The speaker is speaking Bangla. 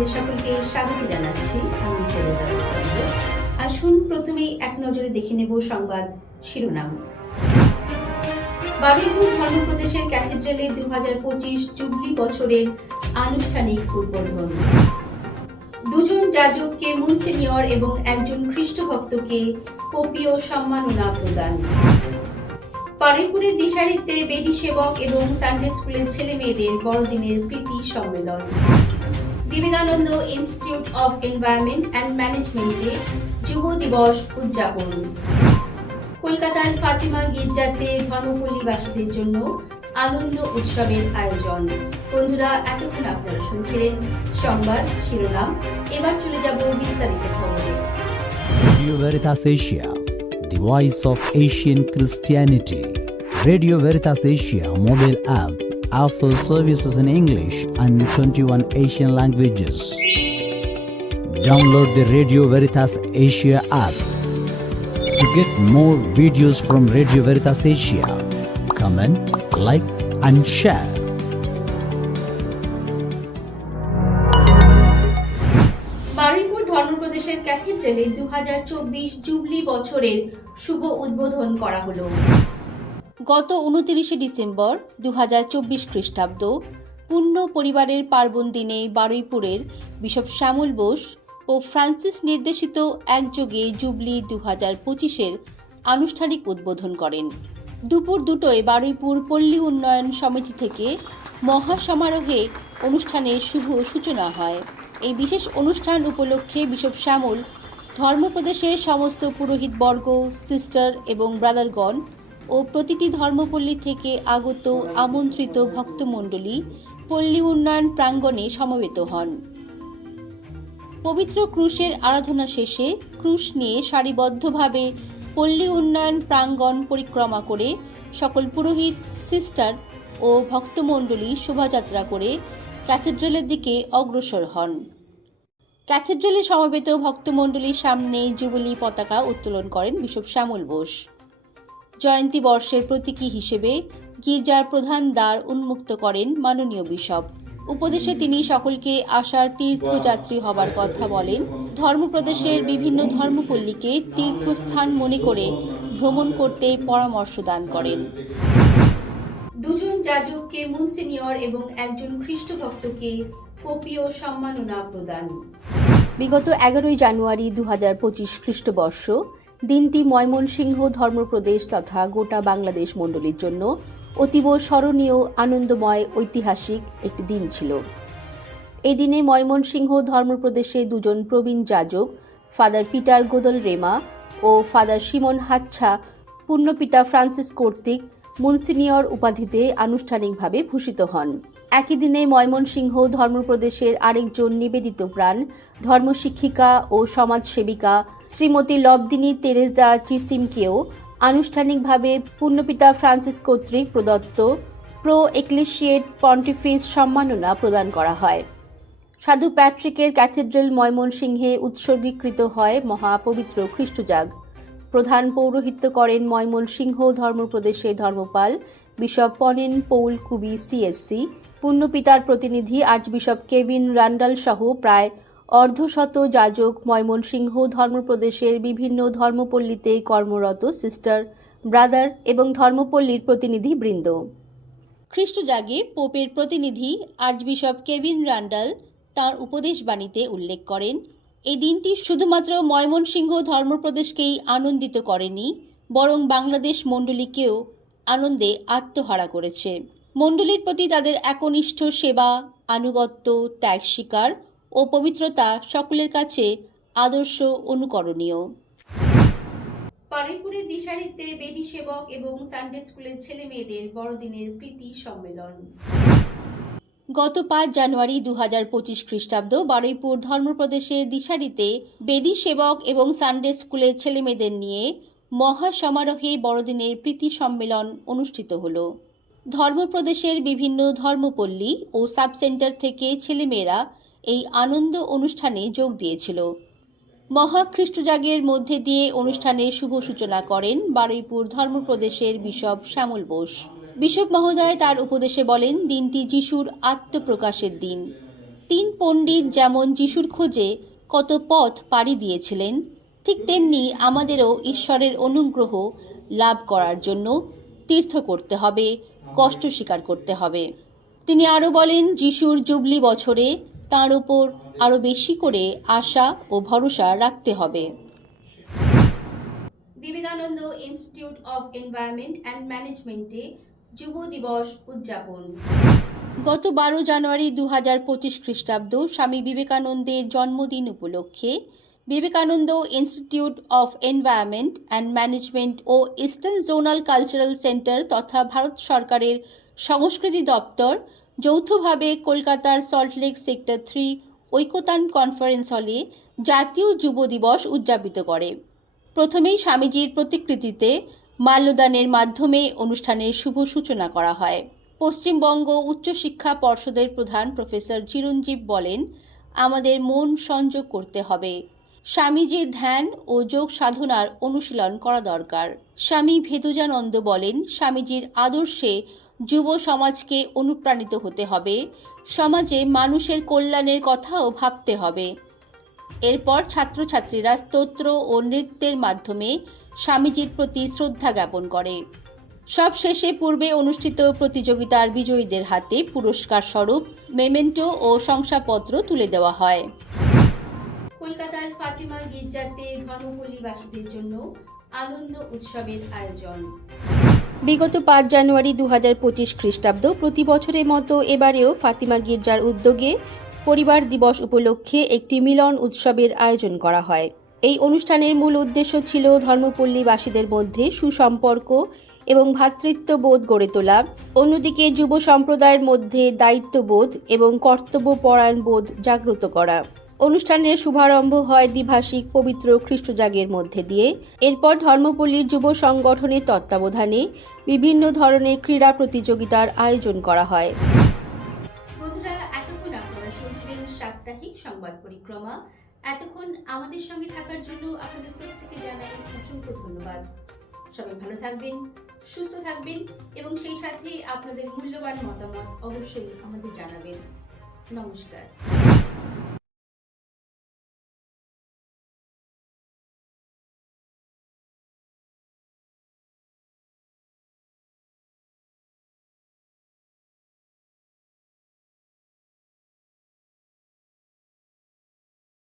আপনাদের সকলকে স্বাগত জানাচ্ছি। আমি। আসুন, প্রথমেই এক নজরে দেখে নেব সংবাদ শিরোনাম। বারুইপুর ধর্মপ্রদেশের ক্যাথিড্রালে দু হাজার পঁচিশ জুবলি বছরের আনুষ্ঠানিক উদ্বোধন। দুজন যাজককে মুনসিনিয়র এবং একজন খ্রিস্টভক্তকে পোপীয় সম্মাননা প্রদান। বারুইপুরের দিশারিতে বেদি সেবক এবং সানডে স্কুলের ছেলে মেয়েদের বড়দিনের প্রীতি সম্মেলন। Vivekananda institute of environment and ম্যানেজমেন্টে যুব দিবস উদযাপন। কলকাতার ফাতিমা গির্জাতে ধর্মপল্লীবাসীদের জন্য আনন্দ উৎসবের আয়োজন। বন্ধুরা এতক্ষণ আপনারা শুনছিলেন সংবাদ শিরোনাম। এবার চলে যাব বিস্তারিত খবরে। Radio Veritas Asia, the voice of Asian Christianity. Radio Veritas Asia mobile app. Offers services in English and 21 Asian languages. Download the Radio Veritas Asia app to get more videos from Radio Veritas Asia. Comment, like, and share. Baruipur ক্যাথিড্রালে দু জুবলি বছরের শুভ উদ্বোধন করা হলো গত উনতিরিশে ডিসেম্বর দু হাজার চব্বিশ খ্রিস্টাব্দ, পূর্ণ পরিবারের পার্বণ দিনে বারুইপুরের বিশপ শ্যামল বোস ও ফ্রান্সিস নির্দেশিত একযোগে জুবলি দু হাজার পঁচিশের আনুষ্ঠানিক উদ্বোধন করেন। দুপুর দুটোয় বারুইপুর পল্লী উন্নয়ন সমিতি থেকে মহা সমারোহে অনুষ্ঠানের শুভ সূচনা হয়। এই বিশেষ অনুষ্ঠান উপলক্ষে বিশপ শ্যামল ধর্মপ্রদেশের সমস্ত পুরোহিতবর্গ, সিস্টার এবং ব্রাদারগণ ও প্রতিটি ধর্মপল্লী থেকে আগত আমন্ত্রিত ভক্তমণ্ডলী পল্লী উন্নয়ন প্রাঙ্গণে সমবেত হন। পবিত্র ক্রুশের আরাধনা শেষে ক্রুশ নিয়ে সারিবদ্ধভাবে পল্লী উন্নয়ন প্রাঙ্গণ পরিক্রমা করে সকল পুরোহিত, সিস্টার ও ভক্তমণ্ডলী শোভাযাত্রা করে ক্যাথেড্রালের দিকে অগ্রসর হন। ক্যাথেড্রালে সমবেত ভক্তমণ্ডলীর সামনে জুবিলি পতাকা উত্তোলন করেন বিশপ শ্যামল বোস। জয়ন্তী বর্ষের প্রতীকী হিসেবে গির্জার প্রধান দ্বার উন্মুক্ত করেন মাননীয় বিশপ। উপদেশে তিনি সকলকে আশার তীর্থযাত্রী হবার কথা বলেন। ধর্মপ্রদেশের বিভিন্ন ধর্মপল্লীকে তীর্থস্থান মনে করে ভ্রমণ করতে পরামর্শ দান করেন। দুজন যাজককে মুনসিনিয়র এবং একজন খ্রিস্টভক্তকে পোপীয় সম্মাননা প্রদান। বিগত এগারোই জানুয়ারি দু হাজার পঁচিশ খ্রিস্টবর্ষ দিনটি ময়মনসিংহ ধর্মপ্রদেশ তথা গোটা বাংলাদেশ মণ্ডলীর জন্য অতীব স্মরণীয়, আনন্দময়, ঐতিহাসিক একটি দিন ছিল। এই দিনে ময়মনসিংহ ধর্মপ্রদেশে দুজন প্রবীণ যাজক, ফাদার পিটার গোদল রেমা ও ফাদার সিমন হাচ্ছা পুণ্যপিতা ফ্রান্সিস কর্তৃক মুনসিনিয়র উপাধিতে আনুষ্ঠানিকভাবে ভূষিত হন। একই দিনে ময়মনসিংহ ধর্মপ্রদেশের আরেকজন নিবেদিত প্রাণ, ধর্মশিক্ষিকা ও সমাজসেবিকা শ্রীমতী লবদিনী তেরেজা চিসিমকেও আনুষ্ঠানিকভাবে পুণ্যপিতা ফ্রান্সিস কর্তৃক প্রদত্ত প্রো এক্লিশিয়েট পন্টিফিস সম্মাননা প্রদান করা হয়। সাধু প্যাট্রিকের ক্যাথেড্রাল ময়মনসিংহে উৎসর্গীকৃত হয় মহাপবিত্র খ্রিস্টজাগ প্রধান পৌরোহিত্য করেন ময়মনসিংহ ধর্মপ্রদেশে Dharmapala, bishop Ponen Paul Kubi CSC পুণ্যপিতার প্রতিনিধি আর্চবিশপ কেভিন রান্ডাল সহ প্রায় অর্ধশত যাজক ময়মনসিংহ ধর্মপ্রদেশের বিভিন্ন ধর্মপল্লীতে কর্মরত সিস্টার, ব্রাদার এবং ধর্মপল্লীর প্রতিনিধি বৃন্দ খ্রিস্টজাগে পোপের প্রতিনিধি আর্চবিশপ কেভিন রান্ডাল তাঁর উপদেশ বাণীতে উল্লেখ করেন, এই দিনটি শুধুমাত্র ময়মনসিংহ ধর্মপ্রদেশকেই আনন্দিত করেনি, বরং বাংলাদেশ মণ্ডলীকেও আনন্দে আত্মহারা করেছে। মণ্ডলীর প্রতি তাদের একনিষ্ঠ সেবা আনুগত্য ত্যাগ স্বীকার ও পবিত্রতা সকলের কাছে আদর্শ অনুকরণীয়। পারিপুরের দিশারিতে বেদি সেবক এবং সানডে স্কুলের ছেলে মেয়েদের বড়দিনের প্রীতি সম্মেলন। গত পাঁচ জানুয়ারি দু হাজার পঁচিশ খ্রিস্টাব্দ বারুইপুর ধর্মপ্রদেশে দিশারিতে বেদি সেবক এবং সানডে স্কুলের ছেলেমেয়েদের নিয়ে মহা সমারোহে বড়দিনের প্রীতি সম্মেলন অনুষ্ঠিত হল। ধর্মপ্রদেশের বিভিন্ন ধর্মপল্লী ও সাবসেন্টার থেকে ছেলেমেয়েরা এই আনন্দ অনুষ্ঠানে যোগ দিয়েছিল। মহাখ্রিস্টজাগের মধ্যে দিয়ে অনুষ্ঠানের শুভ সূচনা করেন বারুইপুর ধর্মপ্রদেশের বিশপ শ্যামল বোস। বিশপ মহোদয় তার উপদেশে বলেন, দিনটি যিশুর আত্মপ্রকাশের দিন। তিন পণ্ডিত যেমন যিশুর খোঁজে কত পথ পাড়ি দিয়েছিলেন, ঠিক তেমনি আমাদেরও ঈশ্বরের অনুগ্রহ লাভ করার জন্য তীর্থ করতে হবে কষ্ট স্বীকার করতে হবে। তিনি আরও বলেন যিশুর জুবলি বছরে তার উপর আরও বেশি করে আশা ও ভরসা রাখতে হবে। Vivekananda institute of environment and ম্যানেজমেন্টে যুব দিবস উদযাপন। গত বারো জানুয়ারি দু হাজার পঁচিশ খ্রিস্টাব্দ স্বামী বিবেকানন্দের জন্মদিন উপলক্ষে Vivekananda institute of environment and management O eastern zonal cultural centre তথা ভারত সরকারের সংস্কৃতি দপ্তর যৌথভাবে কলকাতার Salt Lake sector three Oikotan conference হলে জাতীয় যুব দিবস উদযাপিত করে। প্রথমেই স্বামীজির প্রতিকৃতিতে মাল্যদানের মাধ্যমে অনুষ্ঠানের শুভ সূচনা করা হয়। পশ্চিমবঙ্গ উচ্চশিক্ষা পর্ষদের প্রধান প্রফেসর চিরঞ্জীব বলেন, আমাদের মন সংযোগ করতে হবে। স্বামীজির ধ্যান ও যোগ সাধনার অনুশীলন করা দরকার। স্বামী ভেদুজানন্দ বলেন, স্বামীজির আদর্শে যুব সমাজকে অনুপ্রাণিত হতে হবে, সমাজে মানুষের কল্যাণের কথাও ভাবতে হবে। এরপর ছাত্রছাত্রীরা স্তোত্র ও নৃত্যের মাধ্যমে স্বামীজির প্রতি শ্রদ্ধা জ্ঞাপন করে। সব শেষে পূর্বে অনুষ্ঠিত প্রতিযোগিতার বিজয়ীদের হাতে পুরস্কার স্বরূপ, মেমেন্টো ও শংসাপত্র তুলে দেওয়া হয়। কলকাতার ফাতিমা গির্জাতে ধর্মপল্লীবাসীদের জন্য আনন্দ উৎসবের আয়োজন। বিগত পাঁচ জানুয়ারি দু হাজার পঁচিশ খ্রিস্টাব্দ প্রতি বছরের মতো এবারেও ফাতিমা গির্জার উদ্যোগে পরিবার দিবস উপলক্ষে একটি মিলন উৎসবের আয়োজন করা হয়। এই অনুষ্ঠানের মূল উদ্দেশ্য ছিল ধর্মপল্লীবাসীদের মধ্যে সুসম্পর্ক এবং ভ্রাতৃত্ববোধ গড়ে তোলা। অন্যদিকে যুব সম্প্রদায়ের মধ্যে দায়িত্ববোধ এবং কর্তব্যপরায়ণ বোধ জাগ্রত করা। অনুষ্ঠানের শুভারম্ভ হয় দ্বিভাষিক পবিত্র খ্রিস্টজাগের মধ্যে দিয়ে। এরপর ধর্মপল্লীর যুব সংগঠনের তত্ত্বাবধানে বিভিন্ন ধরনের ক্রীড়া প্রতিযোগিতার আয়োজন করা হয়। সংবাদ পরিক্রমা। এতক্ষণ আমাদের সঙ্গে থাকার জন্য আপনাদের প্রত্যেকে জানাই অসংখ্য ধন্যবাদ। সবাই ভালো থাকবেন, সুস্থ থাকবেন এবং সেই সাথে আপনাদের মূল্যবান মতামত অবশ্যই আমাদের জানাবেন। নমস্কার।